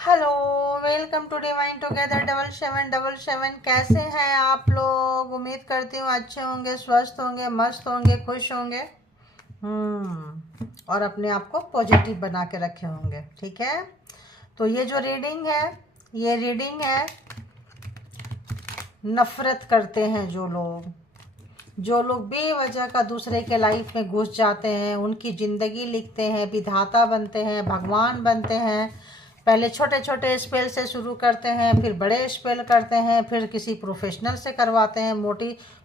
Hello, welcome to divine together 7777। कैसे हैं आप लोग? उम्मीद करती हूँ अच्छे होंगे, स्वस्थ होंगे, मस्त होंगे, खुश होंगे। और अपने आप को पॉजिटिव बना के रखे होंगे। ठीक है, तो ये जो रीडिंग है, ये रीडिंग है नफरत करते हैं जो लोग बेवजह का दूसरे के लाइफ में घुस जाते हैं, उनकी ज़िंदगी लिखते हैं, विधाता बनते हैं, भगवान बनते हैं। पहले छोटे छोटे स्पेल से शुरू करते हैं, फिर बड़े स्पेल करते हैं, फिर किसी प्रोफेशनल से करवाते हैं।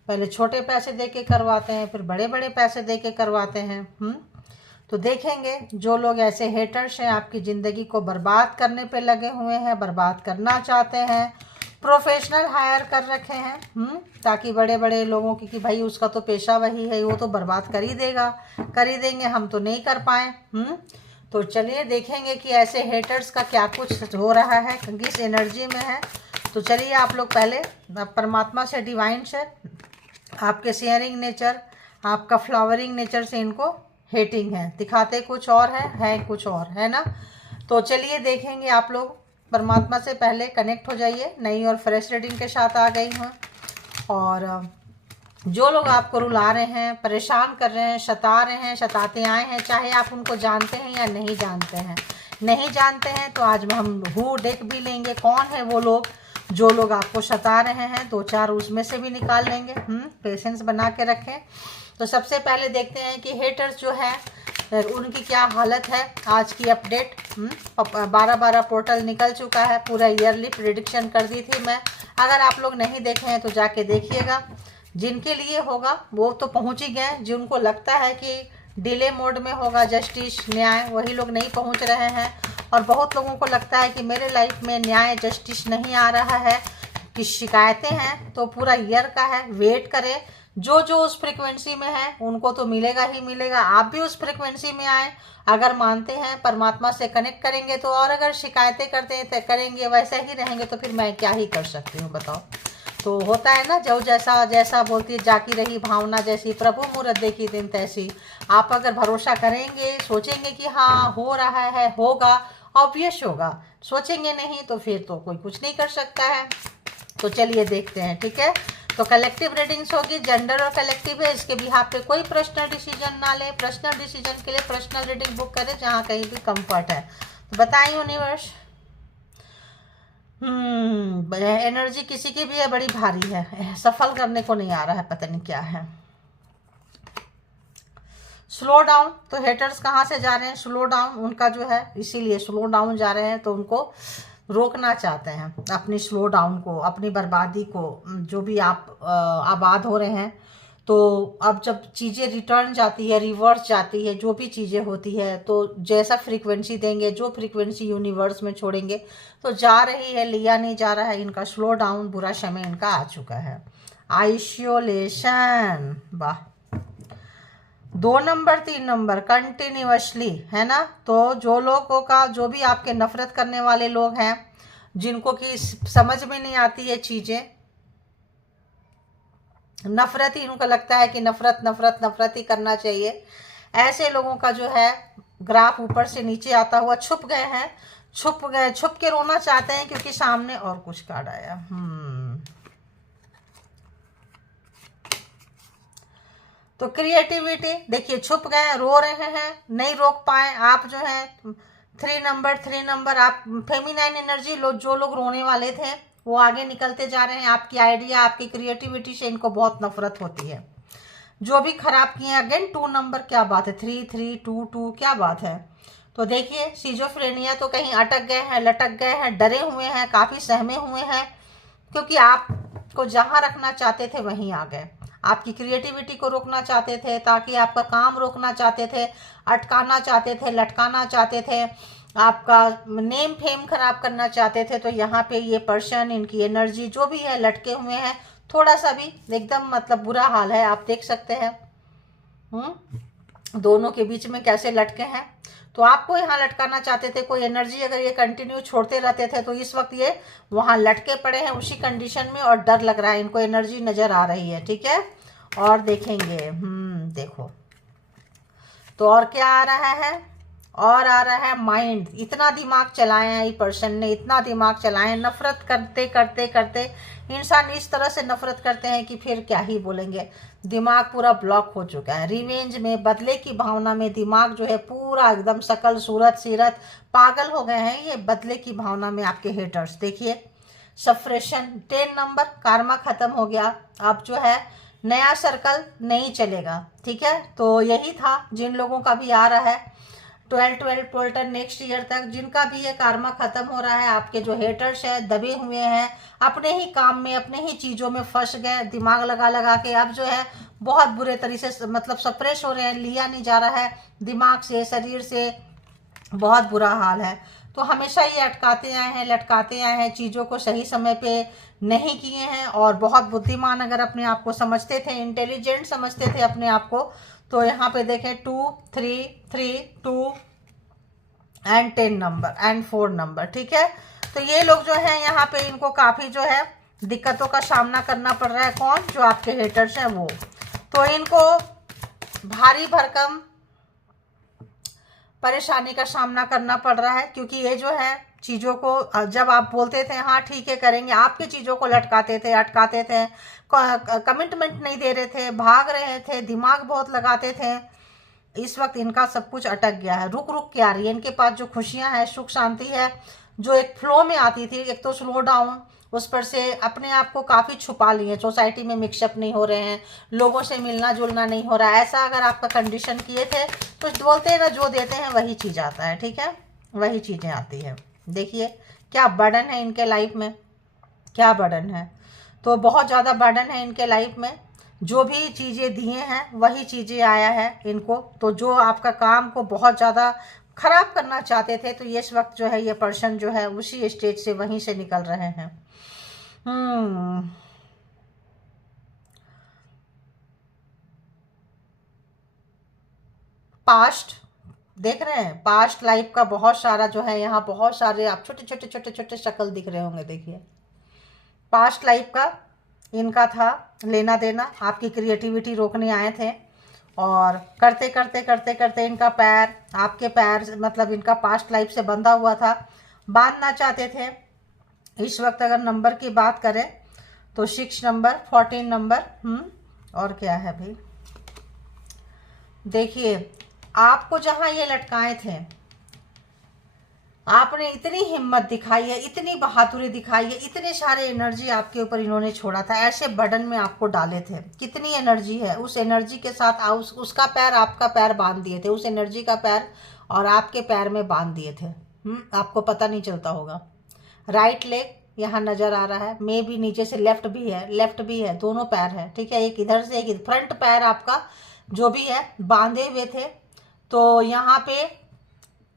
पहले छोटे पैसे दे के करवाते हैं, फिर बड़े बड़े पैसे दे के करवाते हैं। तो देखेंगे जो लोग ऐसे हेटर्स हैं, आपकी ज़िंदगी को बर्बाद करने पे लगे हुए हैं, बर्बाद करना चाहते हैं, प्रोफेशनल हायर कर रखे हैं ताकि बड़े बड़े लोगों की कि भाई उसका तो पेशा वही है, वो तो बर्बाद कर ही देगा, कर ही देंगे, हम तो नहीं कर पाए। तो चलिए देखेंगे कि ऐसे हेटर्स का क्या कुछ हो रहा है, किस एनर्जी में है। तो चलिए आप लोग पहले परमात्मा से, डिवाइन से, आपके शेयरिंग नेचर, आपका फ्लावरिंग नेचर से इनको हेटिंग है, दिखाते कुछ और है कुछ और, है ना। तो चलिए देखेंगे। आप लोग परमात्मा से पहले कनेक्ट हो जाइए। नई और फ्रेश रीडिंग के साथ आ गई हूँ। और जो लोग आपको रुला रहे हैं, परेशान कर रहे हैं, सता रहे हैं, सताते आए हैं, चाहे आप उनको जानते हैं या नहीं जानते हैं, नहीं जानते हैं तो आज हम हु डेक भी लेंगे। कौन है वो लोग जो लोग आपको सता रहे हैं, दो चार उसमें से भी निकाल लेंगे। पेशेंस बना के रखें। तो सबसे पहले देखते हैं कि हेटर्स जो है उनकी क्या हालत है। आज की अपडेट 12 पोर्टल निकल चुका है, पूरा ईयरली प्रिडिक्शन कर दी थी मैं। अगर आप लोग नहीं देखे हैं तो जाके देखिएगा। जिनके लिए होगा वो तो पहुंच ही गए, जिनको लगता है कि डिले मोड में होगा जस्टिस न्याय, वही लोग नहीं पहुंच रहे हैं। और बहुत लोगों को लगता है कि मेरे लाइफ में न्याय जस्टिस नहीं आ रहा है, कि शिकायतें हैं, तो पूरा ईयर का है, वेट करें। जो जो उस फ्रिक्वेंसी में है उनको तो मिलेगा ही मिलेगा। आप भी उस फ्रिक्वेंसी में आए, अगर मानते हैं परमात्मा से कनेक्ट करेंगे तो। और अगर शिकायतें करते हैं करेंगे, वैसे ही रहेंगे तो फिर मैं क्या ही कर सकती हूँ, बताओ। तो होता है ना, जो जैसा जैसा बोलती जाकी रही भावना जैसी, प्रभु मूरत देखी दिन तैसी। आप अगर भरोसा करेंगे, सोचेंगे कि हाँ हो रहा है, होगा, ऑब्वियस होगा। सोचेंगे नहीं तो फिर तो कोई कुछ नहीं कर सकता है। तो चलिए देखते हैं, ठीक है। तो कलेक्टिव रीडिंग्स होगी, जेंडर और कलेक्टिव है। इसके बिहाफ पे कोई पर्सनल डिसीजन ना ले। पर्सनल डिसीजन के लिए पर्सनल रीडिंग बुक करें जहाँ कहीं भी कंफर्ट है। तो बताइए यूनिवर्स। एनर्जी किसी की भी है, बड़ी भारी है, सफल करने को नहीं आ रहा है, पता नहीं क्या है। स्लो डाउन, तो हेटर्स कहाँ से जा रहे हैं? स्लो डाउन उनका जो है, इसीलिए स्लो डाउन जा रहे हैं। तो उनको रोकना चाहते हैं, अपनी स्लो डाउन को, अपनी बर्बादी को, जो भी आप आबाद हो रहे हैं। तो अब जब चीज़ें रिटर्न जाती है, रिवर्स जाती है, जो भी चीज़ें होती है, तो जैसा फ्रीक्वेंसी देंगे, जो फ्रीक्वेंसी यूनिवर्स में छोड़ेंगे तो जा रही है, लिया नहीं जा रहा है। इनका स्लो डाउन, बुरा समय इनका आ चुका है। आइसोलेशन, वाह। 2 नंबर 3 नंबर कंटिन्यूअसली, है ना। तो जो लोगों का, जो भी आपके नफरत करने वाले लोग हैं, जिनको कि समझ में नहीं आती है चीज़ें, नफरत ही उनको लगता है कि नफरत नफरत नफरत ही करना चाहिए, ऐसे लोगों का जो है ग्राफ ऊपर से नीचे आता हुआ छुप गए हैं, छुप गए, छुप के रोना चाहते हैं क्योंकि सामने और कुछ कार्ड आया। तो क्रिएटिविटी देखिए, छुप गए, रो रहे हैं, नहीं रोक पाए आप जो है। 3 नंबर आप फेमिनाइन एनर्जी जो लोग रोने वाले थे वो आगे निकलते जा रहे हैं। आपकी आइडिया, आपकी क्रिएटिविटी से इनको बहुत नफरत होती है। जो भी खराब किए हैं, अगेन 2 नंबर, क्या बात है, 3 3 2 2, क्या बात है। तो देखिए सिजोफ्रेनिया, तो कहीं अटक गए हैं, लटक गए हैं, डरे हुए हैं, काफ़ी सहमे हुए हैं, क्योंकि आपको जहाँ रखना चाहते थे वहीं आ गए। आपकी क्रिएटिविटी को रोकना चाहते थे, ताकि आपका काम रोकना चाहते थे, अटकाना चाहते थे, लटकाना चाहते थे, आपका नेम फेम खराब करना चाहते थे। तो यहाँ पे ये पर्सन, इनकी एनर्जी जो भी है, लटके हुए हैं, थोड़ा सा भी एकदम मतलब बुरा हाल है, आप देख सकते हैं। दोनों के बीच में कैसे लटके हैं। तो आपको यहाँ लटकाना चाहते थे, कोई एनर्जी अगर ये कंटिन्यू छोड़ते रहते थे तो इस वक्त ये वहाँ लटके पड़े हैं उसी कंडीशन में, और डर लग रहा है इनको, एनर्जी नजर आ रही है, ठीक है। और देखेंगे, देखो तो और क्या आ रहा है। और आ रहा है माइंड। इतना दिमाग चलाया है ये पर्सन ने, इतना दिमाग चलाया है, नफरत करते करते करते इंसान इस तरह से नफरत करते हैं कि फिर क्या ही बोलेंगे। दिमाग पूरा ब्लॉक हो चुका है। रिवेंज में, बदले की भावना में दिमाग जो है पूरा एकदम शकल सूरत सीरत पागल हो गए हैं ये बदले की भावना में आपके हेटर्स। देखिए सफ्रेशन 10 नंबर, कार्मा खत्म हो गया, अब जो है नया सर्कल नहीं चलेगा। ठीक है, तो यही था जिन लोगों का भी आ रहा है 12 पोल्टर नेक्स्ट ईयर तक, जिनका भी ये कार्मा खत्म हो रहा है। आपके जो हेटर्स है दबे हुए हैं, अपने ही काम में अपने ही चीज़ों में फंस गए, दिमाग लगा लगा के अब जो है बहुत बुरे तरीके से मतलब सप्रेस हो रहे हैं, लिया नहीं जा रहा है दिमाग से, शरीर से, बहुत बुरा हाल है। तो हमेशा ये अटकाते आए हैं, लटकाते आए हैं, चीज़ों को सही समय पे नहीं किए हैं। और बहुत बुद्धिमान अगर अपने आप को समझते थे, इंटेलिजेंट समझते थे अपने आप को, तो यहाँ पे देखें 2 3 3 2 एंड 10 नंबर एंड 4 नंबर। ठीक है, तो ये लोग जो है यहाँ पे इनको काफ़ी जो है दिक्कतों का सामना करना पड़ रहा है। कौन? जो आपके हेटर्स हैं वो। तो इनको भारी भरकम परेशानी का सामना करना पड़ रहा है, क्योंकि ये जो है चीज़ों को जब आप बोलते थे हाँ ठीक है करेंगे, आपके चीज़ों को लटकाते थे, अटकाते थे, कमिटमेंट नहीं दे रहे थे, भाग रहे थे, दिमाग बहुत लगाते थे। इस वक्त इनका सब कुछ अटक गया है, रुक रुक के आ रही है इनके पास जो खुशियां हैं, सुख शांति है, जो एक फ्लो में आती थी, एक तो स्लो डाउन, उस पर से अपने आप को काफ़ी छुपा लिए, सोसाइटी में मिक्सअप नहीं हो रहे हैं, लोगों से मिलना जुलना नहीं हो रहा है। ऐसा अगर आपका कंडीशन किए थे तो बोलते हैं ना, जो देते हैं वही चीज़ आता है। ठीक है, वही चीज़ें आती हैं। देखिए क्या बर्डन है इनके लाइफ में, क्या बर्डन है। तो बहुत ज़्यादा बर्डन है इनके लाइफ में, जो भी चीज़ें दिए हैं वही चीज़ें आया है इनको। तो जो आपका काम को बहुत ज़्यादा खराब करना चाहते थे, तो ये इस वक्त जो है ये पर्सन जो है उसी स्टेज से वहीं से निकल रहे हैं। पास्ट देख रहे हैं, पास्ट लाइफ का बहुत सारा जो है यहाँ, बहुत सारे आप छोटे छोटे छोटे छोटे शक्ल दिख रहे होंगे। देखिए पास्ट लाइफ का इनका था लेना देना, आपकी क्रिएटिविटी रोकने आए थे, और करते करते करते करते इनका पैर, आपके पैर मतलब इनका पास्ट लाइफ से बंधा हुआ था, बांधना चाहते थे। इस वक्त अगर नंबर की बात करें तो 6 नंबर, 14 नंबर, और क्या है भाई, देखिए आपको जहां ये लटकाए थे, आपने इतनी हिम्मत दिखाई है, इतनी बहादुरी दिखाई है, इतने सारे एनर्जी आपके ऊपर इन्होंने छोड़ा था, ऐसे बर्डन में आपको डाले थे। कितनी एनर्जी है, उस एनर्जी के साथ उसका पैर आपका पैर बांध दिए थे, उस एनर्जी का पैर और आपके पैर में बांध दिए थे। आपको पता नहीं चलता होगा। राइट लेग यहाँ नजर आ रहा है, मे भी नीचे से लेफ्ट भी है, लेफ्ट भी है, दोनों पैर है। ठीक है, एक इधर से एक फ्रंट पैर आपका जो भी है बांधे हुए थे। तो यहाँ पे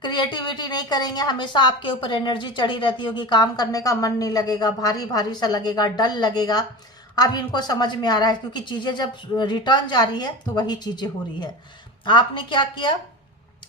क्रिएटिविटी नहीं करेंगे, हमेशा आपके ऊपर एनर्जी चढ़ी रहती होगी, काम करने का मन नहीं लगेगा, भारी भारी सा लगेगा, डल लगेगा। अब इनको समझ में आ रहा है, क्योंकि चीज़ें जब रिटर्न जा रही है तो वही चीज़ें हो रही है। आपने क्या किया,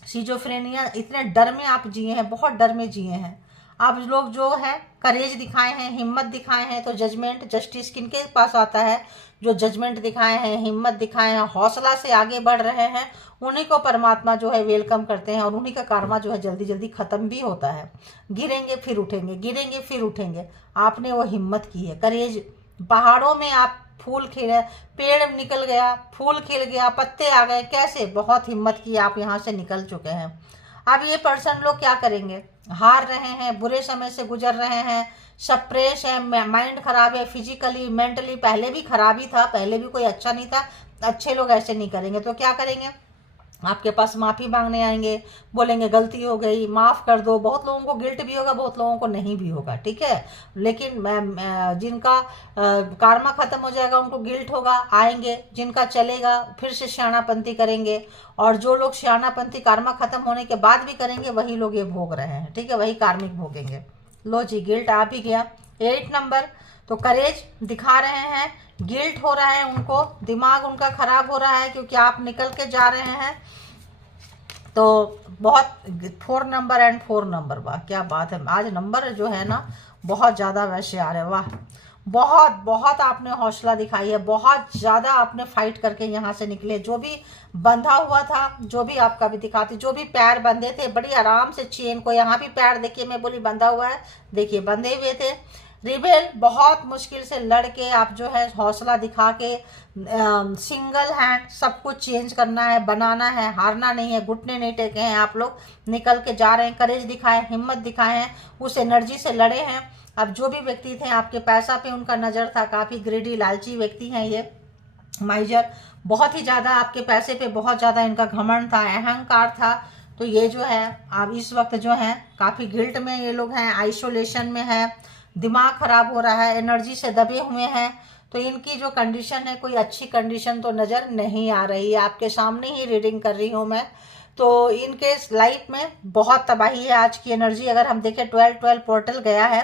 सिजोफ्रेनिया, इतने डर में आप जिए हैं, बहुत डर में जिए हैं। आप लोग जो है करेज दिखाए हैं, हिम्मत दिखाए हैं, तो जजमेंट जस्टिस किनके पास आता है, जो जजमेंट दिखाए हैं, हिम्मत दिखाए हैं, हौसला से आगे बढ़ रहे हैं, उन्हीं को परमात्मा जो है वेलकम करते हैं, और उन्हीं का कर्मा जो है जल्दी जल्दी खत्म भी होता है। गिरेंगे फिर उठेंगे, गिरेंगे फिर उठेंगे। आपने वो हिम्मत की है, करेज। पहाड़ों में आप फूल खिले, पेड़ निकल गया, फूल खिल गया, पत्ते आ गए, कैसे बहुत हिम्मत की, आप यहाँ से निकल चुके हैं। अब ये पर्सन लोग क्या करेंगे, हार रहे हैं, बुरे समय से गुजर रहे हैं, सप्रेस है, माइंड खराब है, फिजिकली मेंटली पहले भी खराब ही था, पहले भी कोई अच्छा नहीं था। अच्छे लोग ऐसे नहीं करेंगे, तो क्या करेंगे, आपके पास माफ़ी मांगने आएंगे, बोलेंगे गलती हो गई, माफ़ कर दो। बहुत लोगों को गिल्ट भी होगा, बहुत लोगों को नहीं भी होगा। ठीक है, लेकिन जिनका कार्मा ख़त्म हो जाएगा उनको गिल्ट होगा, आएंगे। जिनका चलेगा फिर से श्यानापंथी करेंगे, और जो लोग श्यानापंथी कार्मा ख़त्म होने के बाद भी करेंगे वही लोग ये भोग रहे हैं। ठीक है, वही कार्मिक भोगेंगे। लो जी, गिल्ट आ भी गया। 8 नंबर, तो करेज दिखा रहे हैं, गिल्ट हो रहा है उनको, दिमाग उनका खराब हो रहा है, क्योंकि आप निकल के जा रहे हैं। तो बहुत 4 नंबर एंड 4 नंबर, वाह क्या बात है। आज नंबर जो है ना बहुत ज़्यादा वैसे आ रहे हैं, वाह बहुत बहुत आपने हौसला दिखाई है, बहुत ज़्यादा आपने फाइट करके यहाँ से निकले। जो भी बंधा हुआ था, जो भी आपका भी दिखाती, जो भी पैर बंधे थे, बड़ी आराम से चेन को, यहाँ भी पैर देखिए, मैं बोली बंधा हुआ है, देखिए बंधे हुए थे। रिबेल बहुत मुश्किल से लड़ के आप जो है हौसला दिखा के सिंगल हैंड सब कुछ चेंज करना है, बनाना है, हारना नहीं है, घुटने नहीं टेके हैं आप लोग, निकल के जा रहे हैं, करेज दिखाए, हिम्मत दिखाए हैं, उस एनर्जी से लड़े हैं। अब जो भी व्यक्ति थे आपके पैसा पे उनका नज़र था, काफ़ी ग्रेडी लालची व्यक्ति हैं ये माइजर, बहुत ही ज़्यादा आपके पैसे पे बहुत ज़्यादा इनका घमंड था, अहंकार था। तो ये जो है अब इस वक्त जो है काफ़ी गिल्ट में ये लोग हैं, आइसोलेशन में है, दिमाग खराब हो रहा है, एनर्जी से दबे हुए हैं। तो इनकी जो कंडीशन है, कोई अच्छी कंडीशन तो नज़र नहीं आ रही है, आपके सामने ही रीडिंग कर रही हूँ मैं। तो इनके लाइफ में बहुत तबाही है आज की एनर्जी। अगर हम देखें 12-12 पोर्टल गया है,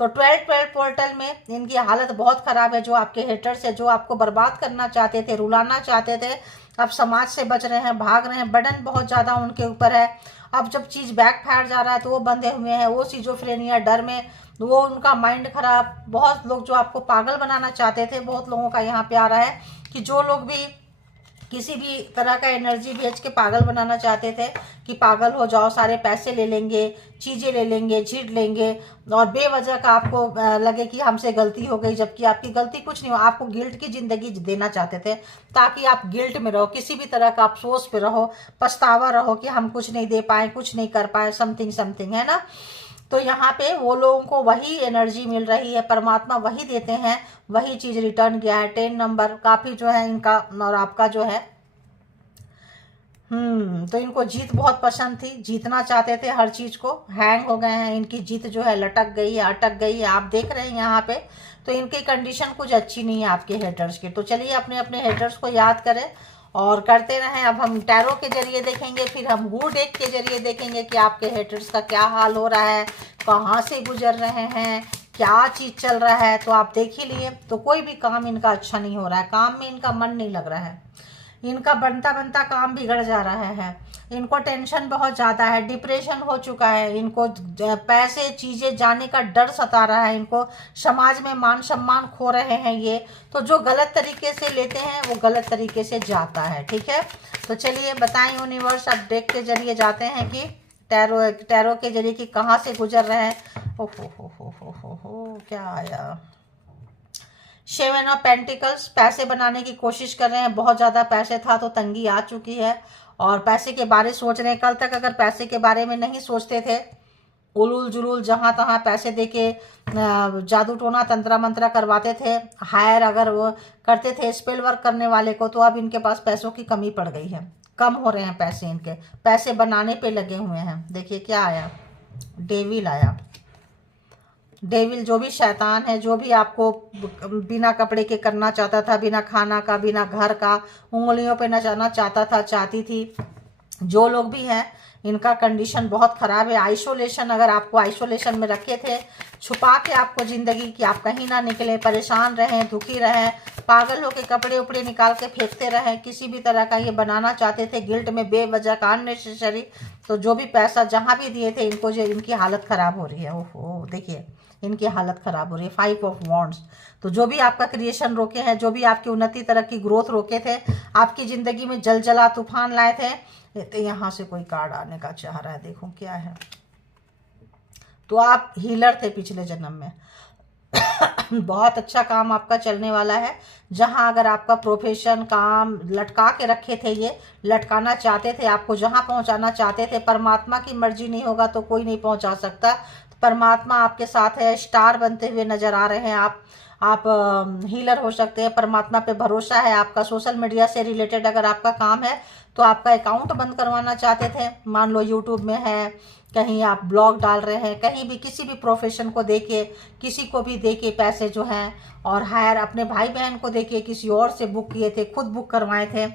तो 12-12 पोर्टल में इनकी हालत बहुत ख़राब है। जो आपके हेटर्स है, जो आपको बर्बाद करना चाहते थे, रुलाना चाहते थे, अब समाज से बच रहे हैं, भाग रहे हैं, बर्डन बहुत ज़्यादा उनके ऊपर है। अब जब चीज़ बैक फायर जा रहा है तो वो बंधे हुए हैं, वो सिजोफ्रेनिया, डर में, वो उनका माइंड खराब। बहुत लोग जो आपको पागल बनाना चाहते थे, बहुत लोगों का यहाँ पे आ रहा है कि जो लोग भी किसी भी तरह का एनर्जी भेज के पागल बनाना चाहते थे कि पागल हो जाओ, सारे पैसे ले लेंगे, चीज़ें ले लेंगे, छीट लेंगे, और बेवजह का आपको लगे कि हमसे गलती हो गई, जबकि आपकी गलती कुछ नहीं हो। आपको गिल्ट की ज़िंदगी देना चाहते थे ताकि आप गिल्ट में रहो, किसी भी तरह का अफसोस पे रहो, पछतावा रहो कि हम कुछ नहीं दे पाए, कुछ नहीं कर पाए, समथिंग समथिंग, है ना। तो यहाँ पे वो लोगों को वही एनर्जी मिल रही है, परमात्मा वही देते हैं, वही चीज़ रिटर्न किया है। 10 नंबर काफ़ी जो है इनका और आपका जो है तो इनको जीत बहुत पसंद थी, जीतना चाहते थे हर चीज़ को। हैंग हो गए हैं, इनकी जीत जो है लटक गई है, अटक गई है, आप देख रहे हैं यहाँ पे। तो इनकी कंडीशन कुछ अच्छी नहीं है आपके हेटर्स की। तो चलिए अपने अपने हेटर्स को याद करें और करते रहें। अब हम टैरो के जरिए देखेंगे, फिर हम हू डेक के जरिए देखेंगे कि आपके हेटर्स का क्या हाल हो रहा है, कहाँ से गुजर रहे हैं, क्या चीज़ चल रहा है। तो आप देख ही लिए, तो कोई भी काम इनका अच्छा नहीं हो रहा है, काम में इनका मन नहीं लग रहा है, इनका बनता बनता काम बिगड़ जा रहा है, इनको टेंशन बहुत ज़्यादा है, डिप्रेशन हो चुका है, इनको पैसे चीज़ें जाने का डर सता रहा है, इनको समाज में मान सम्मान खो रहे हैं ये। तो जो गलत तरीके से लेते हैं वो गलत तरीके से जाता है, ठीक है। तो चलिए बताएं यूनिवर्स, अब डेक के जरिए जाते हैं कि टैरो के जरिए कि कहाँ से गुजर रहे हैं। हो क्या आया, 7 ऑफ पेंटिकल्स, पैसे बनाने की कोशिश कर रहे हैं, बहुत ज़्यादा पैसे था तो तंगी आ चुकी है और पैसे के बारे सोच रहे हैं। कल तक अगर पैसे के बारे में नहीं सोचते थे, उलूल जुलूल जहाँ तहाँ पैसे देके जादू टोना तंत्रा मंत्रा करवाते थे, हायर अगर वो करते थे स्पेल वर्क करने वाले को, तो अब इनके पास पैसों की कमी पड़ गई है, कम हो रहे हैं पैसे, इनके पैसे बनाने पे लगे हुए हैं। देखिए क्या आया, डेविल आया। डेविल जो भी शैतान है, जो भी आपको बिना कपड़े के करना चाहता था, बिना खाना का, बिना घर का, उंगलियों पे नचाना चाहता था, चाहती थी, जो लोग भी हैं इनका कंडीशन बहुत ख़राब है। आइसोलेशन, अगर आपको आइसोलेशन में रखे थे, छुपा के आपको ज़िंदगी कि आप कहीं ना निकले, परेशान रहें, दुखी रहें, पागल होकर कपड़े उपड़े निकाल के फेंकते रहें, किसी भी तरह का ये बनाना चाहते थे गिल्ट में, बेवजह का, अननेसेसरी। तो जो भी पैसा जहाँ भी दिए थे इनको, जो इनकी हालत ख़राब हो रही है, ओहो देखिए इनकी हालत ख़राब हो रही है। 5 ऑफ वॉन्ड्स। तो जो भी आपका क्रिएशन रोके हैं, जो भी आपकी उन्नति तरह की ग्रोथ रोके थे, आपकी ज़िंदगी में जलजला तूफान लाए थे, तो यहाँ से कोई कार्ड आने का चाह रहा है, देखो क्या है। तो आप हीलर थे पिछले जन्म में बहुत अच्छा काम आपका चलने वाला है। जहां अगर आपका प्रोफेशन, काम लटका के रखे थे, ये लटकाना चाहते थे, आपको जहां पहुंचाना चाहते थे, परमात्मा की मर्जी नहीं होगा तो कोई नहीं पहुंचा सकता। परमात्मा आपके साथ है, स्टार बनते हुए नजर आ रहे हैं आप हीलर हो सकते हैं, परमात्मा पे भरोसा है आपका। सोशल मीडिया से रिलेटेड अगर आपका काम है तो आपका अकाउंट बंद करवाना चाहते थे, मान लो यूट्यूब में है, कहीं आप ब्लॉग डाल रहे हैं, कहीं भी किसी भी प्रोफेशन को देके, किसी को भी देके पैसे जो हैं, और हायर अपने भाई बहन को देके किसी और से बुक किए थे, खुद बुक करवाए थे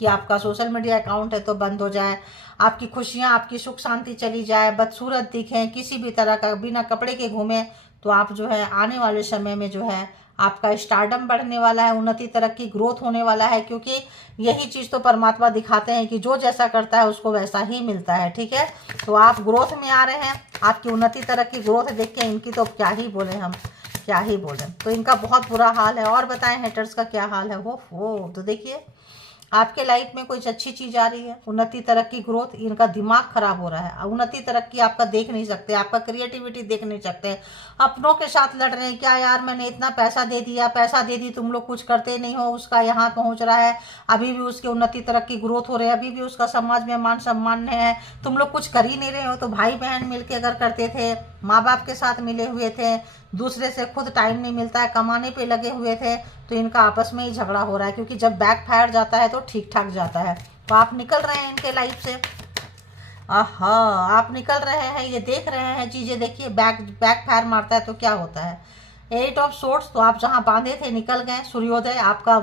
कि आपका सोशल मीडिया अकाउंट है तो बंद हो जाए, आपकी खुशियां, आपकी सुख शांति चली जाए, बदसूरत दिखें, किसी भी तरह का बिना कपड़े के घूमें। तो आप जो है आने वाले समय में जो है आपका स्टारडम बढ़ने वाला है, उन्नति तरक्की ग्रोथ होने वाला है, क्योंकि यही चीज़ तो परमात्मा दिखाते हैं कि जो जैसा करता है उसको वैसा ही मिलता है, ठीक है। तो आप ग्रोथ में आ रहे हैं, आपकी उन्नति तरक्की ग्रोथ देख के इनकी तो क्या ही बोले हम, क्या ही बोलें। तो इनका बहुत बुरा हाल है। और बताएं हेटर्स का क्या हाल है। वो तो देखिए आपके लाइफ में कुछ अच्छी चीज आ रही है, उन्नति तरक्की ग्रोथ, इनका दिमाग खराब हो रहा है। उन्नति तरक्की आपका देख नहीं सकते, आपका क्रिएटिविटी देख नहीं सकते, अपनों के साथ लड़ रहे हैं। क्या यार मैंने इतना पैसा दे दिया, पैसा दे दी, तुम लोग कुछ करते नहीं हो, उसका यहाँ पहुंच रहा है, अभी भी उसकी उन्नति तरक्की ग्रोथ हो रही है, अभी भी उसका समाज में मान सम्मान है, तुम लोग कुछ कर ही नहीं रहे हो। तो भाई बहन मिलके अगर करते थे, माँ बाप के साथ मिले हुए थे, दूसरे से खुद टाइम नहीं मिलता है, कमाने पे लगे हुए थे, तो इनका आपस में ही झगड़ा हो रहा है। क्योंकि जब बैक फायर जाता है तो ठीक ठाक जाता है। तो आप निकल रहे हैं इनके लाइफ से, आहा आप निकल रहे हैं, ये देख रहे हैं चीजें। देखिए बैक फायर मारता है तो क्या होता है। 8 ऑफ सोर्ट्स, तो आप जहां बांधे थे निकल गए, सूर्योदय आपका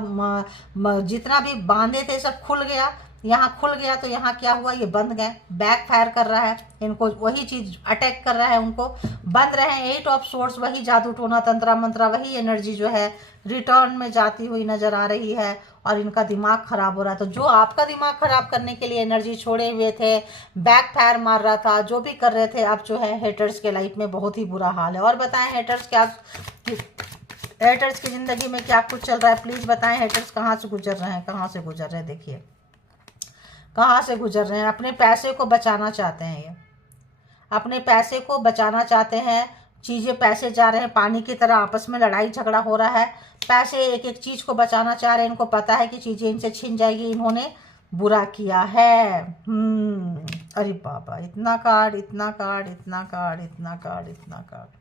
जितना भी बांधे थे सब खुल गया। यहाँ खुल गया तो यहाँ क्या हुआ, ये बंद गए, बैक फायर कर रहा है इनको, वही चीज अटैक कर रहा है उनको, बंद रहे हैं। 8 ऑफ सोर्ट्स, वही जादू टोना तंत्रा मंत्रा, वही एनर्जी जो है रिटर्न में जाती हुई नजर आ रही है और इनका दिमाग खराब हो रहा है। तो जो आपका दिमाग खराब करने के लिए एनर्जी छोड़े हुए थे, बैक फायर मार रहा था, जो भी कर रहे थे, अब जो है हेटर्स के लाइफ में बहुत ही बुरा हाल है। और बताएं हेटर्स क्या, हेटर्स की जिंदगी में क्या कुछ चल रहा है, प्लीज बताएं। हेटर्स कहाँ से गुजर रहे हैं, कहाँ से गुजर रहे हैं, देखिए कहाँ से गुजर रहे हैं। अपने पैसे को बचाना चाहते हैं, ये अपने पैसे को बचाना चाहते हैं। चीज़ें पैसे जा रहे हैं पानी की तरह, आपस में लड़ाई झगड़ा हो रहा है। पैसे एक एक चीज़ को बचाना चाह रहे हैं, इनको पता है कि चीज़ें इनसे छिन जाएगी, इन्होंने बुरा किया है। अरे बाबा, इतना कार्ड, इतना कार्ड, इतना कार्ड, इतना कार्ड, इतना कार्ड।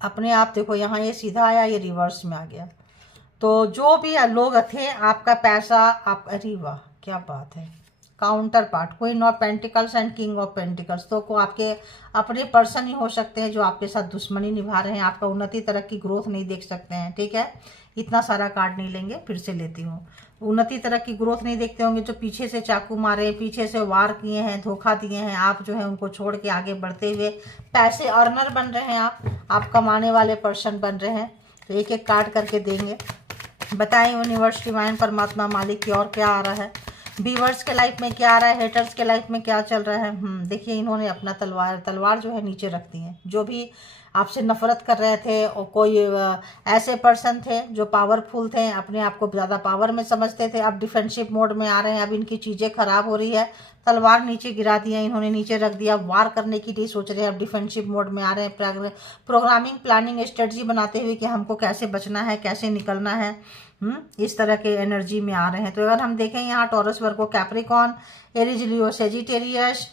अपने आप देखो, यहाँ ये सीधा आया, ये रिवर्स में आ गया। तो जो भी लोग थे, आपका पैसा आप, अरे वाह क्या बात है। Counter part, queen of pentacles and king of pentacles, तो को आपके अपने पर्सन ही हो सकते हैं जो आपके साथ दुश्मनी निभा रहे हैं, आपका उन्नति तरक्की ग्रोथ नहीं देख सकते हैं। ठीक है, इतना सारा कार्ड नहीं लेंगे, फिर से लेती हूँ। उन्नति तरक्की ग्रोथ नहीं देखते होंगे, जो पीछे से चाकू मारे, पीछे से वार किए हैं, धोखा दिए हैं, आप जो है उनको छोड़ के आगे बढ़ते हुए पैसे अर्नर बन रहे हैं, आप कमाने वाले पर्सन बन रहे हैं। तो एक एक कार्ड करके देंगे। बताएं यूनिवर्स, डिवाइन, परमात्मा, मालिक की और क्या आ रहा है, व्यूअर्स के लाइफ में क्या आ रहा है, हेटर्स के लाइफ में क्या चल रहा है। देखिए इन्होंने अपना तलवार जो है नीचे रख दी है। जो भी आपसे नफरत कर रहे थे और कोई ऐसे पर्सन थे जो पावरफुल थे, अपने आप को ज़्यादा पावर में समझते थे, अब डिफेंसिव मोड में आ रहे हैं, अब इनकी चीज़ें खराब हो रही है, तलवार नीचे गिरा दिया इन्होंने, नीचे रख दिया, वार करने की नहीं सोच रहे हैं, अब डिफेंसिव मोड में आ रहे हैं, प्रोग्रामिंग प्लानिंग स्ट्रेटजी बनाते हुए कि हमको कैसे बचना है, कैसे निकलना है। इस तरह के एनर्जी में आ रहे हैं। तो अगर हम देखें यहाँ टॉरस, वर्गो, कैप्रिकॉन, एरीज, लियो, सेजिटेरियस,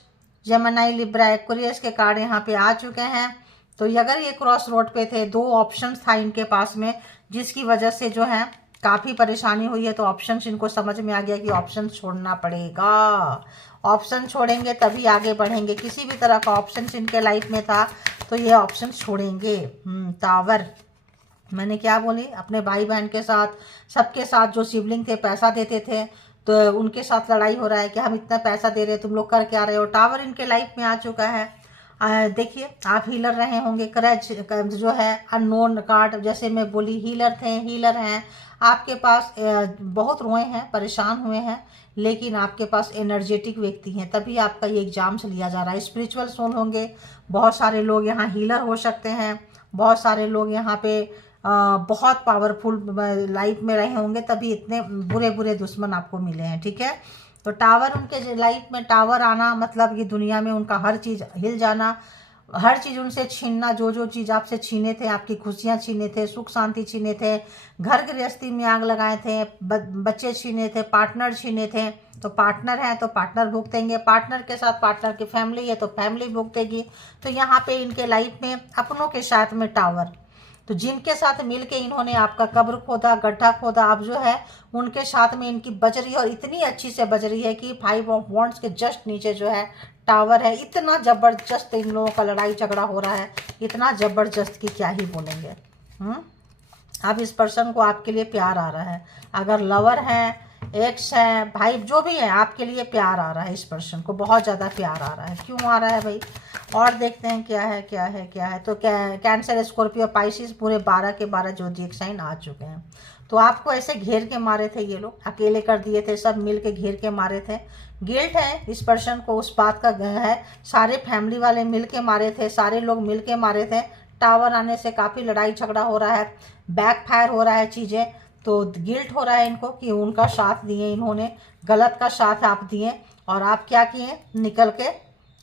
जेमिनी, लिब्रा, एक्वेरियस के कार्ड यहाँ पे आ चुके हैं। तो अगर ये क्रॉस रोड पे थे, दो ऑप्शंस था इनके पास में, जिसकी वजह से जो है काफ़ी परेशानी हुई है। तो ऑप्शंस इनको समझ में आ गया कि ऑप्शन छोड़ना पड़ेगा, ऑप्शन छोड़ेंगे तभी आगे बढ़ेंगे। किसी भी तरह का ऑप्शन इनके लाइफ में था तो ये ऑप्शन छोड़ेंगे। टावर, मैंने क्या बोली, अपने भाई बहन के साथ, सबके साथ जो सिबलिंग थे, पैसा देते थे, तो उनके साथ लड़ाई हो रहा है कि हम इतना पैसा दे रहे हैं, तुम लोग कर क्या रहे हो। टावर इनके लाइफ में आ चुका है। देखिए आप हीलर रहे होंगे, करज जो है अननोन कार्ड, जैसे मैं बोली हीलर थे, हीलर हैं आपके पास, बहुत रोए हैं, परेशान हुए हैं, लेकिन आपके पास एनर्जेटिक व्यक्ति हैं, तभी आपका ये एग्जाम से लिया जा रहा है। स्पिरिचुअल सोल होंगे, बहुत सारे लोग यहाँ हीलर हो सकते हैं, बहुत सारे लोग यहाँ पे बहुत पावरफुल लाइफ में रहे होंगे, तभी इतने बुरे बुरे दुश्मन आपको मिले हैं। ठीक है, तो टावर उनके लाइफ में, टावर आना मतलब ये दुनिया में उनका हर चीज़ हिल जाना, हर चीज़ उनसे छीनना, जो जो चीज़ आपसे छीने थे, आपकी खुशियाँ छीने थे, सुख शांति छीने थे, घर गृहस्थी में आग लगाए थे, बच्चे छीने थे, पार्टनर छीने थे। तो पार्टनर है तो पार्टनर भुगतेंगे, पार्टनर के साथ पार्टनर की फैमिली है तो फैमिली भुगतेगी। तो यहाँ पे इनके लाइफ में अपनों के साथ में टावर, तो जिनके साथ मिलके इन्होंने आपका कब्र खोदा, गड्ढा खोदा, अब जो है उनके साथ में इनकी बज रही है, और इतनी अच्छी से बज रही है कि 5 ऑफ वॉन्ड्स के जस्ट नीचे जो है टावर है। इतना ज़बरदस्त इन लोगों का लड़ाई झगड़ा हो रहा है, इतना ज़बरदस्त कि क्या ही बोलेंगे। अब इस पर्सन को आपके लिए प्यार आ रहा है, अगर लवर है, एक्स है, भाई जो भी है, आपके लिए प्यार आ रहा है, इस पर्सन को बहुत ज़्यादा प्यार आ रहा है। क्यों आ रहा है भाई, और देखते हैं क्या है क्या है क्या है। तो कैंसर, स्कॉर्पियो, पाइसिस, पूरे 12 के 12 ज़ोडिएक साइन आ चुके हैं। तो आपको ऐसे घेर के मारे थे ये लोग, अकेले कर दिए थे, सब मिल के घेर के मारे थे, गिल्ट है इस पर्सन को उस बात का है, सारे फैमिली वाले मिल के मारे थे, सारे लोग मिल के मारे थे, टावर आने से काफ़ी लड़ाई झगड़ा हो रहा है, बैक फायर हो रहा है चीज़ें, तो गिल्ट हो रहा है इनको कि उनका साथ दिए इन्होंने, गलत का साथ आप दिए, और आप क्या किए निकल के,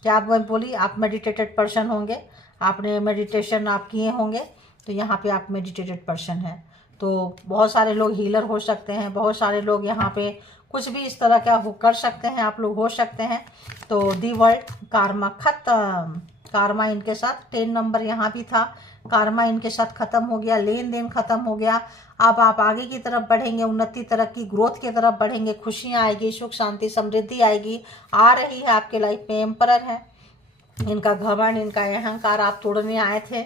क्या आप बोली, आप मेडिटेटेड पर्सन होंगे, आपने मेडिटेशन आप किए होंगे, तो यहाँ पे आप मेडिटेटेड पर्सन हैं। तो बहुत सारे लोग हीलर हो सकते हैं, बहुत सारे लोग यहाँ पे कुछ भी इस तरह का कर सकते हैं, आप लोग हो सकते हैं। तो दी वर्ल्ड, कार्मा खत्म, कार्मा इनके साथ 10 नंबर यहाँ भी था, कार्मा इनके साथ ख़त्म हो गया, लेन देन ख़त्म हो गया। अब आप आगे की तरफ बढ़ेंगे, उन्नति तरक्की ग्रोथ की तरफ बढ़ेंगे, खुशियाँ आएगी, सुख शांति समृद्धि आएगी, आ रही है आपके लाइफ में। एम्परर है, इनका घमंड, इनका अहंकार आप तोड़ने आए थे,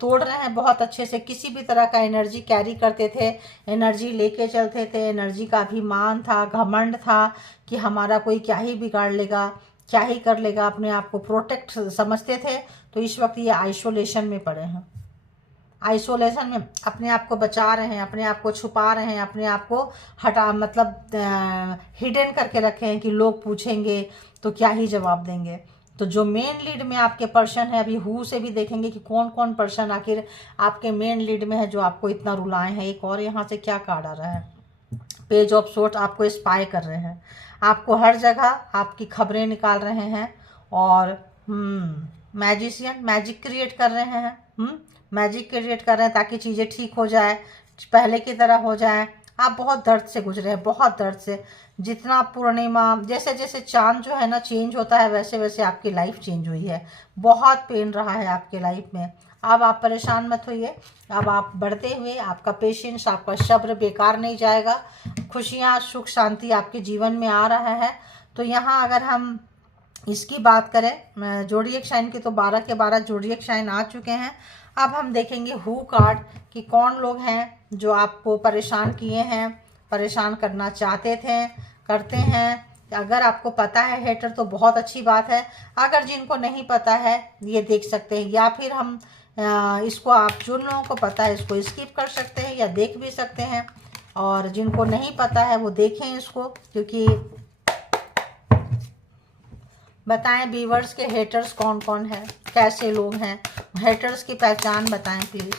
तोड़ रहे हैं बहुत अच्छे से। किसी भी तरह का एनर्जी कैरी करते थे, एनर्जी लेके चलते थे, एनर्जी का अभिमान था, घमंड था कि हमारा कोई क्या ही बिगाड़ लेगा, क्या ही कर लेगा, अपने आप को प्रोटेक्ट समझते थे। तो इस वक्त ये आइसोलेशन में पड़े हैं, आइसोलेशन में अपने आप को बचा रहे हैं, अपने आप को छुपा रहे हैं, अपने आप को हटा मतलब हिडन करके रखे हैं कि लोग पूछेंगे तो क्या ही जवाब देंगे। तो जो मेन लीड में आपके पर्सन है, अभी हु से भी देखेंगे कि कौन कौन पर्सन आखिर आपके मेन लीड में है जो आपको इतना रुलाए हैं। एक और यहाँ से क्या कार्ड आ रहा है, पेज ऑफ सोर्ट, आपको स्पाई कर रहे हैं, आपको हर जगह आपकी खबरें निकाल रहे हैं, और मैजिशियन, मैजिक क्रिएट कर रहे हैं, मैजिक क्रिएट कर रहे हैं ताकि चीज़ें ठीक हो जाए, पहले की तरह हो जाए। आप बहुत दर्द से गुजरे हैं, बहुत दर्द से, जितना पूर्णिमा, जैसे जैसे चांद जो है ना चेंज होता है, वैसे वैसे आपकी लाइफ चेंज हुई है, बहुत पेन रहा है आपके लाइफ में। अब आप परेशान मत होइए, अब आप बढ़ते हुए, आपका पेशेंस, आपका सब्र बेकार नहीं जाएगा, खुशियाँ सुख शांति आपके जीवन में आ रहा है। तो यहाँ अगर हम इसकी बात करें जोडिएक साइन की, तो 12 के 12 जोडिएक साइन आ चुके हैं। अब हम देखेंगे हु कार्ड कि कौन लोग हैं जो आपको परेशान किए हैं, परेशान करना चाहते थे, करते हैं। अगर आपको पता है हेटर तो बहुत अच्छी बात है, अगर जिनको नहीं पता है ये देख सकते हैं, या फिर हम इसको, आप जिन लोगों को पता है इसको स्किप कर सकते हैं या देख भी सकते हैं, और जिनको नहीं पता है वो देखें इसको, क्योंकि बताएं व्यूअर्स के हेटर्स कौन कौन है, कैसे लोग हैं, हेटर्स की पहचान बताएं प्लीज।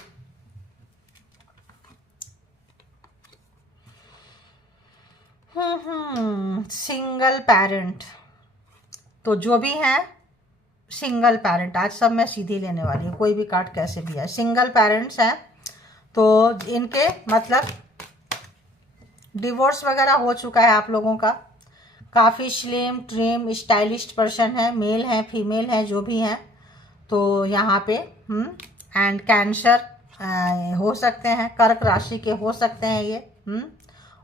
सिंगल पेरेंट, तो जो भी हैं सिंगल पेरेंट, आज सब मैं सीधी लेने वाली हूँ, कोई भी कार्ड कैसे भी है, सिंगल पेरेंट्स हैं। तो इनके मतलब डिवोर्स वगैरह हो चुका है आप लोगों का, काफ़ी स्लिम ट्रिम स्टाइलिस्ट पर्सन है, मेल है फीमेल है जो भी हैं। तो यहाँ पे एंड कैंसर हो सकते हैं, कर्क राशि के हो सकते हैं ये।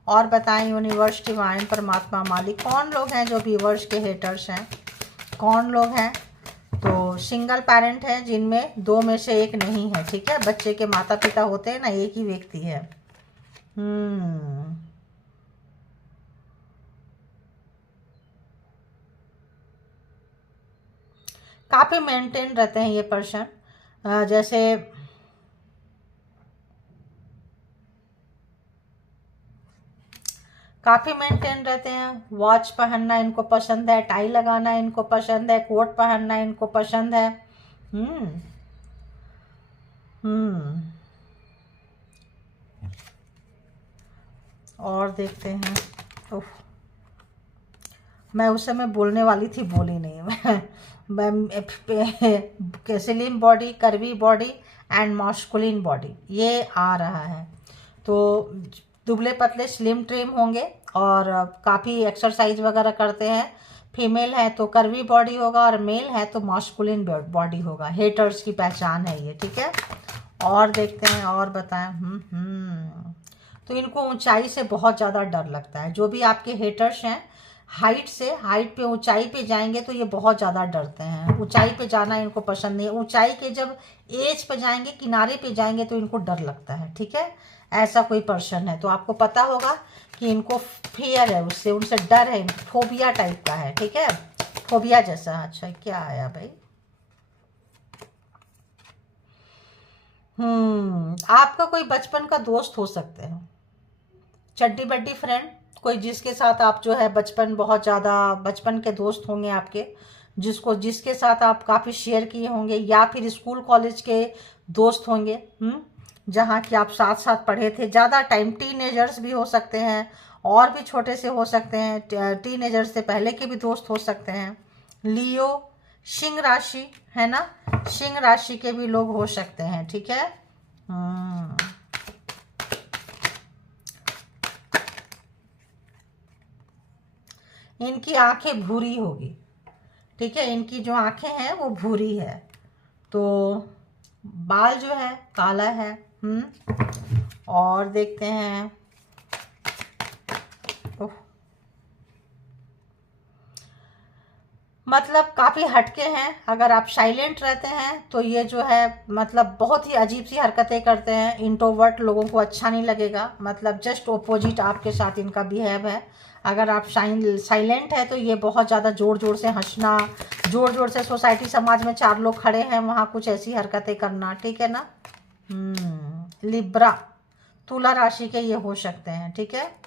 और बताएं यूनिवर्स डिवाइन परमात्मा मालिक कौन लोग हैं जो व्यूअर्स के हेटर्स हैं, कौन लोग हैं। तो सिंगल पेरेंट है जिनमें 2 में से एक नहीं है, ठीक है, बच्चे के माता पिता होते हैं ना, एक ही व्यक्ति है। काफ़ी मेंटेन रहते हैं ये पर्सन, जैसे काफ़ी मेंटेन रहते हैं। वॉच पहनना इनको पसंद है, टाई लगाना इनको पसंद है, कोट पहनना इनको पसंद है। और देखते हैं, उफ, मैं उस समय बोलने वाली थी, बोली नहीं मैं slim body, curvy body and masculine body ये आ रहा है। तो दुबले पतले स्लिम ट्रिम होंगे और काफ़ी एक्सरसाइज वगैरह करते हैं। फीमेल है तो कर्वी बॉडी होगा, और मेल है तो मॉस्कुलिन बॉडी होगा। हेटर्स की पहचान है ये, ठीक है। और देखते हैं, और बताएं। तो इनको ऊंचाई से बहुत ज़्यादा डर लगता है। जो भी आपके हेटर्स हैं, हाइट पे, ऊंचाई पे जाएंगे तो ये बहुत ज़्यादा डरते हैं। ऊंचाई पे जाना इनको पसंद नहीं है। ऊंचाई के जब एज पे जाएंगे, किनारे पे जाएंगे तो इनको डर लगता है, ठीक है। ऐसा कोई पर्सन है तो आपको पता होगा कि इनको फियर है, उससे उनसे डर है, फोबिया टाइप का है, ठीक है, फोबिया जैसा। अच्छा क्या आया भाई, आपका कोई बचपन का दोस्त हो सकते हैं, चड्डी बड्डी फ्रेंड कोई जिसके साथ आप जो है बचपन, बहुत ज़्यादा बचपन के दोस्त होंगे आपके, जिसके साथ आप काफ़ी शेयर किए होंगे, या फिर स्कूल कॉलेज के दोस्त होंगे, जहाँ कि आप साथ साथ पढ़े थे ज़्यादा टाइम। टीनेजर्स भी हो सकते हैं और भी छोटे से हो सकते हैं, टीनेजर्स से पहले के भी दोस्त हो सकते हैं। लियो, सिंह राशि है ना, सिंह राशि के भी लोग हो सकते हैं, ठीक है। इनकी आंखें भूरी होगी, ठीक है, इनकी जो आंखें हैं वो भूरी है, तो बाल जो है काला है। और देखते हैं, मतलब काफ़ी हटके हैं। अगर आप साइलेंट रहते हैं तो ये जो है मतलब बहुत ही अजीब सी हरकतें करते हैं, इंट्रोवर्ट लोगों को अच्छा नहीं लगेगा, मतलब जस्ट ओपोजिट आपके साथ इनका बिहेव है। अगर आप साइलेंट है तो ये बहुत ज़्यादा ज़ोर ज़ोर से हंसना, ज़ोर ज़ोर से सोसाइटी समाज में 4 लोग खड़े हैं वहाँ कुछ ऐसी हरकतें करना, ठीक है ना। लिब्रा, तुला राशि के ये हो सकते हैं, ठीक है।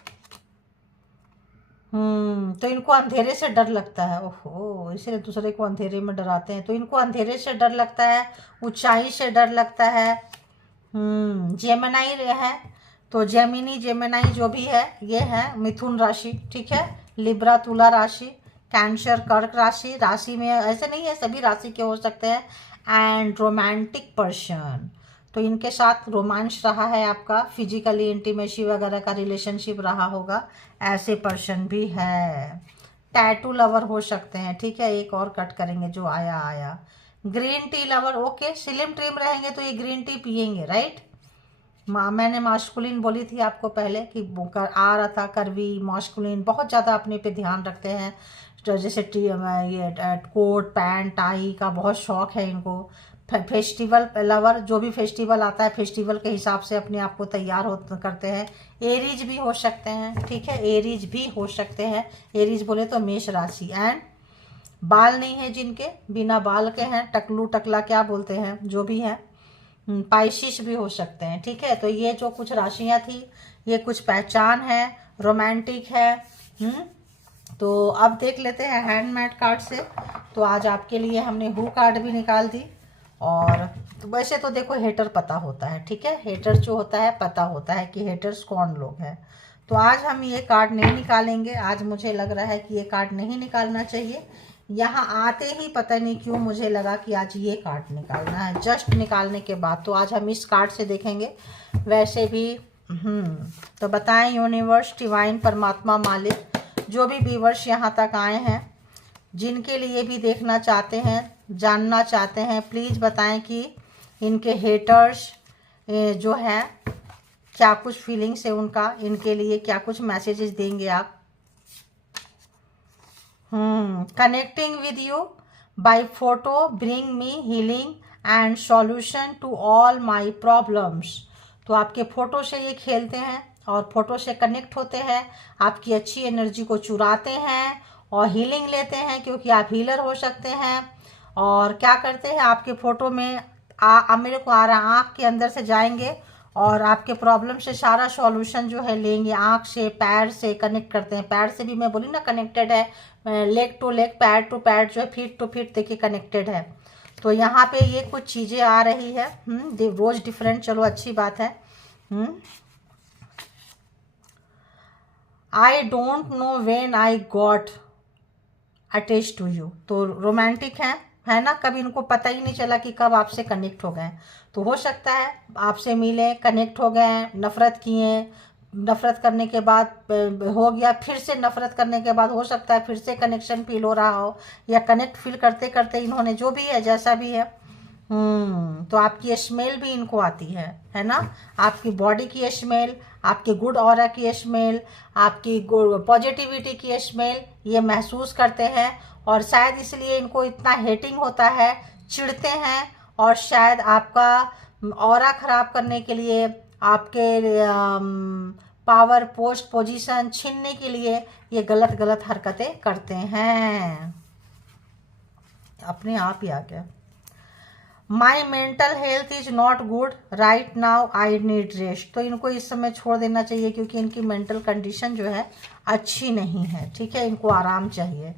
तो इनको अंधेरे से डर लगता है, ओहो, इसलिए दूसरे को अंधेरे में डराते हैं। तो इनको अंधेरे से डर लगता है, ऊंचाई से डर लगता है। जेमिनी है, तो जेमिनी जो भी है ये है मिथुन राशि, ठीक है। लिब्रा, तुला राशि, कैंसर, कर्क राशि, राशि में ऐसे नहीं है, सभी राशि के हो सकते हैं। एंड रोमांटिक पर्सन, तो इनके साथ रोमांस रहा है आपका, फिजिकली इंटीमेसी वगैरह का रिलेशनशिप रहा होगा, ऐसे पर्सन भी है। टैटू लवर हो सकते हैं, ठीक है। एक और कट करेंगे, जो आया। Green tea lover, okay, slim trim रहेंगे तो ये ग्रीन टी पियेंगे, राइट। मैंने मास्कुलिन बोली थी आपको पहले कि आ रहा था करवी, मास्कुलिन बहुत ज़्यादा अपने पे ध्यान रखते हैं, तो जैसे ये कोट पैंट टाई का बहुत शौक है इनको। फेस्टिवल लवर, जो भी फेस्टिवल आता है फेस्टिवल के हिसाब से अपने आप को तैयार करते हैं। एरीज भी हो सकते हैं, ठीक है, एरीज भी हो सकते हैं। एरीज बोले तो मेष राशि। एंड बाल नहीं है जिनके, बिना बाल के हैं, टकलू टकला क्या बोलते हैं, जो भी है, पाइशिश भी हो सकते हैं, ठीक है। तो ये जो कुछ राशियां थी, ये कुछ पहचान है, रोमांटिक है। तो अब देख लेते हैं हैंडमेड कार्ड से। तो आज आपके लिए हमने हु कार्ड भी निकाल दी। और तो वैसे तो देखो हेटर पता होता है, ठीक है, हेटर जो होता है पता होता है कि हेटर्स कौन लोग हैं। तो आज हम ये कार्ड नहीं निकालेंगे, आज मुझे लग रहा है कि ये कार्ड नहीं निकालना चाहिए। यहाँ आते ही पता नहीं क्यों मुझे लगा कि आज ये कार्ड निकालना है, जस्ट निकालने के बाद। तो आज हम इस कार्ड से देखेंगे। वैसे भी तो बताएं यूनिवर्स, डिवाइन, परमात्मा, मालिक, जो भी व्यूअर्स यहाँ तक आए हैं, जिनके लिए भी देखना चाहते हैं, जानना चाहते हैं, प्लीज़ बताएं कि इनके हेटर्स जो हैं क्या कुछ फीलिंग्स है उनका, इनके लिए क्या कुछ मैसेजेस देंगे आप। Connecting with you by photo bring me healing and solution to all my problems. तो आपके फ़ोटो से ये खेलते हैं और फोटो से कनेक्ट होते हैं, आपकी अच्छी एनर्जी को चुराते हैं और हीलिंग लेते हैं, क्योंकि आप हीलर हो सकते हैं। और क्या करते हैं, आपके फ़ोटो में मेरे को आ रहा, आँख के अंदर से जाएंगे और आपके प्रॉब्लम से सारा सॉल्यूशन जो है लेंगे। आँख से, पैर से कनेक्ट करते हैं, पैर से भी मैं बोली ना कनेक्टेड है, लेग टू लेग, पैर टू पैर जो है, फीट टू फीट देखिए कनेक्टेड है। तो यहाँ पे ये कुछ चीज़ें आ रही है, रोज़ डिफरेंट, चलो अच्छी बात है। I don't know when I got attach to you. तो रोमांटिक है ना, कभी इनको पता ही नहीं चला कि कब आपसे कनेक्ट हो गए। तो हो सकता है आपसे मिले, कनेक्ट हो गए, नफ़रत किए, नफ़रत करने के बाद हो गया, फिर से नफ़रत करने के बाद हो सकता है फिर से कनेक्शन फील हो रहा हो, या कनेक्ट फील करते करते इन्होंने जो भी है जैसा भी है, तो आपकी स्मेल भी इनको आती है ना, आपकी बॉडी की स्मेल, आपके गुड ऑरा की स्मेल, आपकी पॉजिटिविटी की स्मेल ये महसूस करते हैं। और शायद इसलिए इनको इतना हेटिंग होता है, चिढ़ते हैं, और शायद आपका ऑरा ख़राब करने के लिए, आपके पावर, पोस्ट, पोजीशन छीनने के लिए ये गलत गलत हरकतें करते हैं। अपने आप ही आ गया। माई mental health is not good right now, I need rest. तो इनको इस समय छोड़ देना चाहिए क्योंकि इनकी मेंटल कंडीशन जो है अच्छी नहीं है, ठीक है, इनको आराम चाहिए।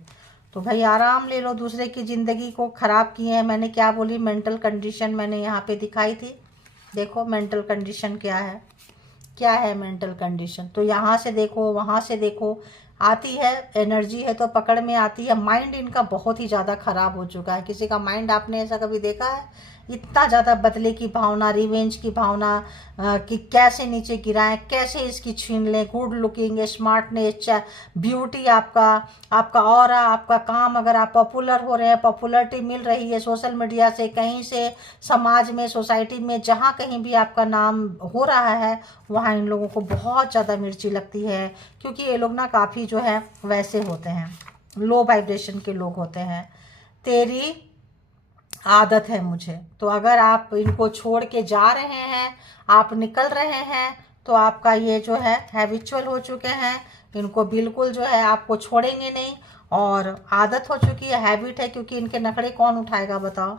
तो भाई आराम ले लो, दूसरे की ज़िंदगी को ख़राब किए हैं। मैंने क्या बोली, मेंटल कंडीशन मैंने यहाँ पे दिखाई थी। देखो मेंटल कंडीशन क्या है, क्या है मेंटल कंडीशन। तो यहाँ से देखो, वहाँ से देखो, आती है एनर्जी है तो पकड़ में आती है। माइंड इनका बहुत ही ज़्यादा ख़राब हो चुका है। किसी का माइंड आपने ऐसा कभी देखा है? इतना ज़्यादा बदले की भावना, रिवेंज की भावना, कि कैसे नीचे गिराएं, कैसे इसकी छीन लें। गुड लुकिंग, स्मार्टनेस, ब्यूटी, आपका ऑरा, आपका काम, अगर आप पॉपुलर हो रहे हैं, पॉपुलरिटी मिल रही है सोशल मीडिया से, कहीं से, समाज में, सोसाइटी में, जहाँ कहीं भी आपका नाम हो रहा है वहाँ इन लोगों को बहुत ज़्यादा मिर्ची लगती है। क्योंकि ये लोग ना काफ़ी जो है वैसे होते हैं, लो वाइब्रेशन के लोग होते हैं। तेरी आदत है मुझे। तो अगर आप इनको छोड़ के जा रहे हैं, आप निकल रहे हैं, तो आपका ये जो है हैबिचुअल हो चुके हैं। इनको बिल्कुल जो है आपको छोड़ेंगे नहीं, और आदत हो चुकी है, हैबिट है। क्योंकि इनके नखरे कौन उठाएगा बताओ?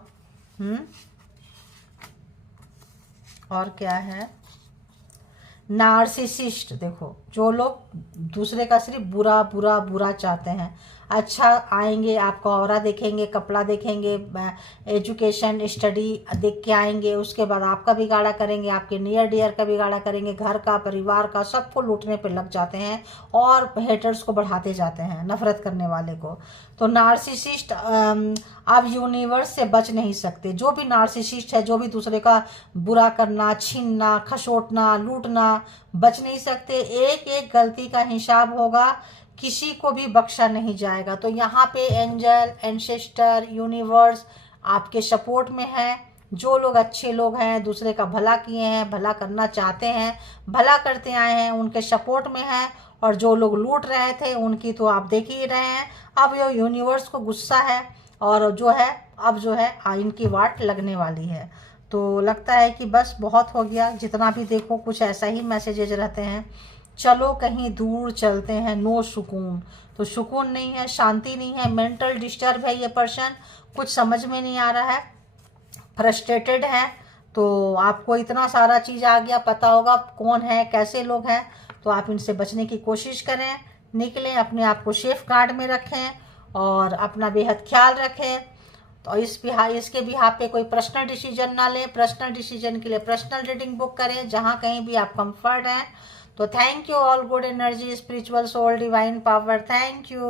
और क्या है? नार्सिसिस्ट, देखो जो लोग दूसरे का सिर्फ बुरा बुरा बुरा चाहते हैं। अच्छा आएंगे, आपका ऑरा देखेंगे, कपड़ा देखेंगे, एजुकेशन स्टडी देख के आएंगे, उसके बाद आपका बिगाड़ा करेंगे, आपके नियर डियर का बिगाड़ा करेंगे, घर का, परिवार का, सबको लूटने पे लग जाते हैं और हेटर्स को बढ़ाते जाते हैं, नफरत करने वाले को। तो नार्सिसिस्ट आप यूनिवर्स से बच नहीं सकते। जो भी नार्सिसिस्ट है, जो भी दूसरे का बुरा करना, छीनना, खसोटना, लूटना, बच नहीं सकते। एक एक गलती का हिसाब होगा, किसी को भी बख्शा नहीं जाएगा। तो यहाँ पे एंजल, एंसेस्टर, यूनिवर्स आपके सपोर्ट में है। जो लोग अच्छे लोग हैं, दूसरे का भला किए हैं, भला करना चाहते हैं, भला करते आए हैं, उनके सपोर्ट में है। और जो लोग लूट रहे थे उनकी तो आप देख ही रहे हैं। अब ये यूनिवर्स को गुस्सा है, और जो है अब जो है इनकी वाट लगने वाली है। तो लगता है कि बस बहुत हो गया। जितना भी देखो कुछ ऐसा ही मैसेजेज रहते हैं, चलो कहीं दूर चलते हैं, नो सुकून। तो सुकून नहीं है, शांति नहीं है, मेंटल डिस्टर्ब है ये पर्सन, कुछ समझ में नहीं आ रहा है, फ्रस्ट्रेटेड है। तो आपको इतना सारा चीज़ आ गया, पता होगा कौन है, कैसे लोग हैं। तो आप इनसे बचने की कोशिश करें, निकलें, अपने आप को सेफ गार्ड में रखें और अपना बेहद ख्याल रखें। तो इसके बिहाफ पे कोई पर्सनल डिसीजन ना लें। पर्सनल डिसीजन के लिए पर्सनल रीडिंग बुक करें, जहाँ कहीं भी आप कंफर्ट हैं। तो thank you all good energy, spiritual soul, divine power, thank you.